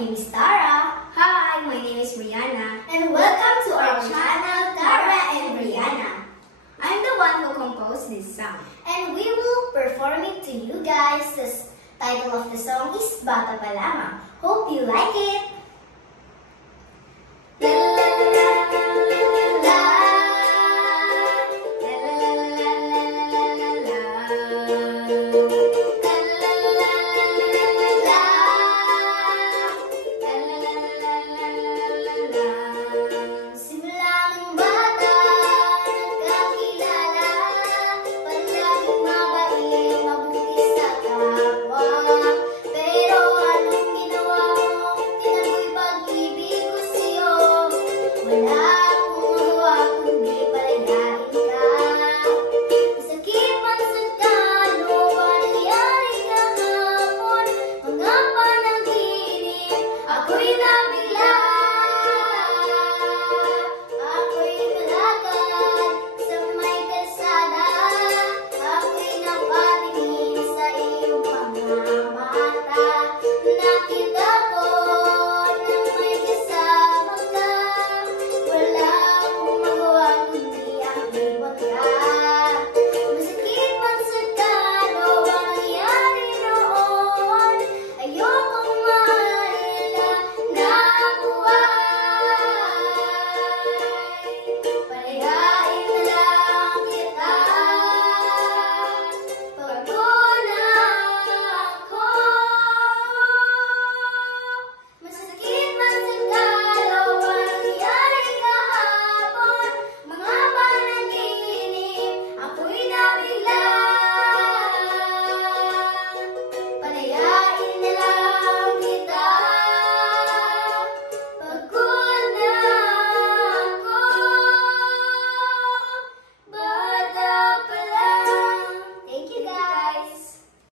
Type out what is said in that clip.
name is Tara. Hi, my name is Brianna. And welcome to our channel, Tara and Brianna. I'm the one who composed this song. And we will perform it to you guys. The title of the song is Bata Pa Lamang. Hope you like it.